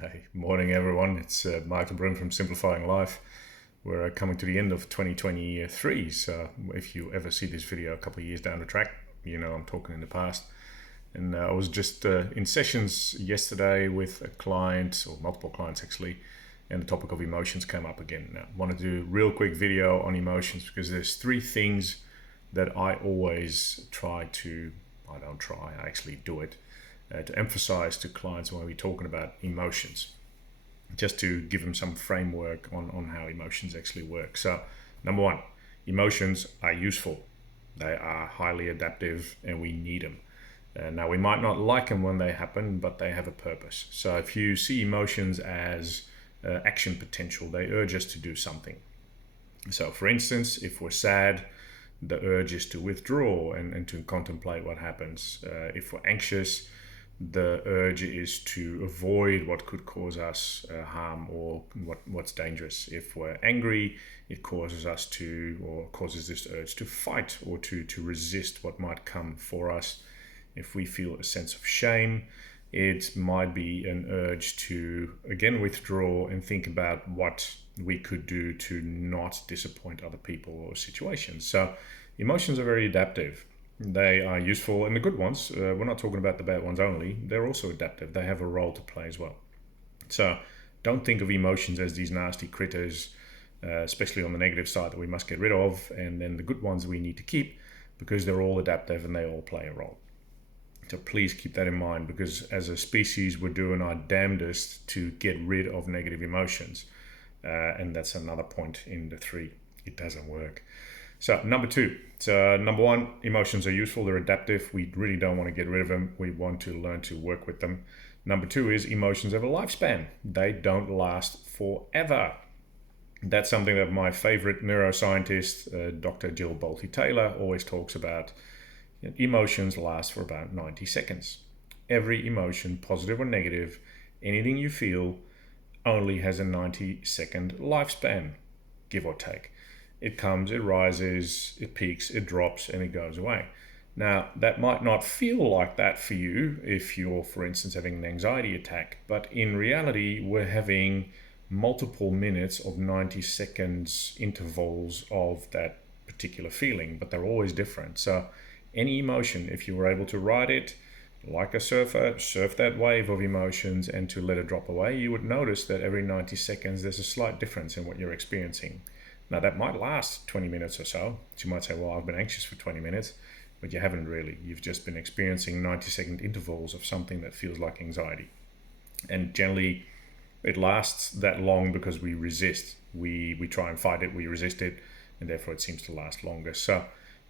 Hey, morning everyone. It's Marc de Bruin from Simplifying Life. We're coming to the end of 2023, so if you ever see this video a couple of years down the track, you know I'm talking in the past. And I was just in sessions yesterday with a client, or multiple clients actually, and the topic of emotions came up again. Now, I want to do a real quick video on emotions because there's three things that I always I don't try, I actually do it, to emphasize to clients when we're talking about emotions, just to give them some framework on how emotions actually work. So, number one, emotions are useful. They are highly adaptive and we need them. Now, we might not like them when they happen, but they have a purpose. So, if you see emotions as action potential, they urge us to do something. So, for instance, if we're sad, the urge is to withdraw and to contemplate what happens. If we're anxious, the urge is to avoid what could cause us harm or what's dangerous. If we're angry, it causes us to, or causes this urge to fight or to resist what might come for us. If we feel a sense of shame, it might be an urge to again withdraw and think about what we could do to not disappoint other people or situations. So emotions are very adaptive. They are useful, and the good ones, we're not talking about the bad ones only, they're also adaptive. They have a role to play as well. So don't think of emotions as these nasty critters, especially on the negative side, that we must get rid of, and then the good ones we need to keep, because they're all adaptive and they all play a role. So please keep that in mind, because as a species, we're doing our damnedest to get rid of negative emotions. And that's another point in the three. It doesn't work. So number two. So number one, emotions are useful. They're adaptive. We really don't want to get rid of them. We want to learn to work with them. Number two is emotions have a lifespan. They don't last forever. That's something that my favorite neuroscientist, Dr. Jill Bolte Taylor, always talks about. Emotions last for about 90 seconds. Every emotion, positive or negative, anything you feel, only has a 90-second lifespan, give or take. It comes, it rises, it peaks, it drops, and it goes away. Now, that might not feel like that for you if you're, for instance, having an anxiety attack, but in reality, we're having multiple minutes of 90 seconds intervals of that particular feeling, but they're always different. So any emotion, if you were able to ride it like a surfer, surf that wave of emotions and to let it drop away, you would notice that every 90 seconds there's a slight difference in what you're experiencing. Now that might last 20 minutes or so. So you might say, well, I've been anxious for 20 minutes, but you haven't really. You've just been experiencing 90-second intervals of something that feels like anxiety. And generally it lasts that long because we resist. We try and fight it, we resist it, and therefore it seems to last longer. So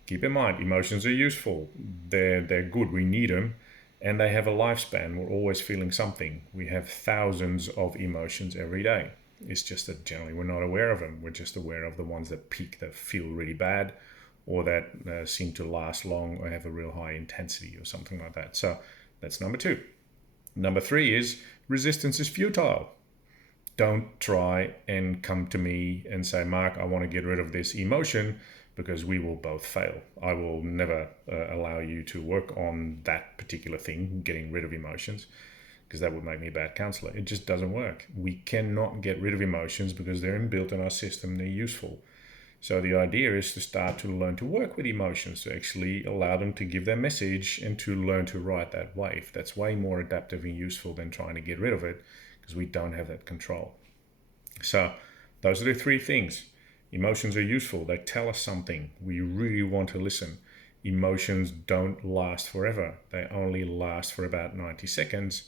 keep in mind, emotions are useful. They're good. We need them. And they have a lifespan. We're always feeling something. We have thousands of emotions every day. It's just that generally we're not aware of them. We're just aware of the ones that peak, that feel really bad, or that seem to last long or have a real high intensity or something like that. So that's number two. Number three is resistance is futile. Don't try and come to me and say, Marc, I want to get rid of this emotion, because we will both fail. I will never allow you to work on that particular thing, getting rid of emotions, because that would make me a bad counselor. It just doesn't work. We cannot get rid of emotions because they're inbuilt in our system. They're useful. So the idea is to start to learn to work with emotions, to actually allow them to give their message and to learn to ride that wave. That's way more adaptive and useful than trying to get rid of it, because we don't have that control. So those are the three things. Emotions are useful. They tell us something. We really want to listen. Emotions don't last forever. They only last for about 90 seconds,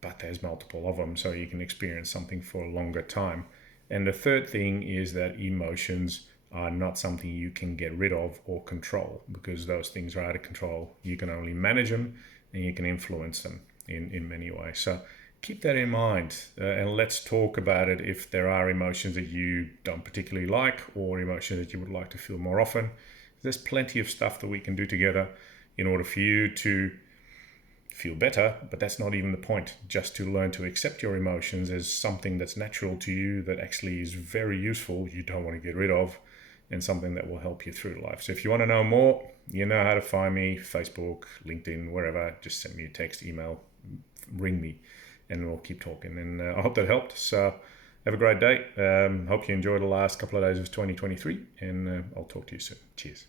but there's multiple of them, so you can experience something for a longer time. And the third thing is that emotions are not something you can get rid of or control, because those things are out of control. You can only manage them and you can influence them in many ways. So keep that in mind, and let's talk about it if there are emotions that you don't particularly like or emotions that you would like to feel more often. There's plenty of stuff that we can do together in order for you to feel better, but that's not even the point. Just to learn to accept your emotions as something that's natural to you, that actually is very useful, you don't want to get rid of, and something that will help you through life. So if you want to know more, you know how to find me: Facebook, LinkedIn, wherever. Just send me a text, email, ring me, and we'll keep talking. And I hope that helped. So have a great day. Hope you enjoy the last couple of days of 2023, and I'll talk to you soon. Cheers.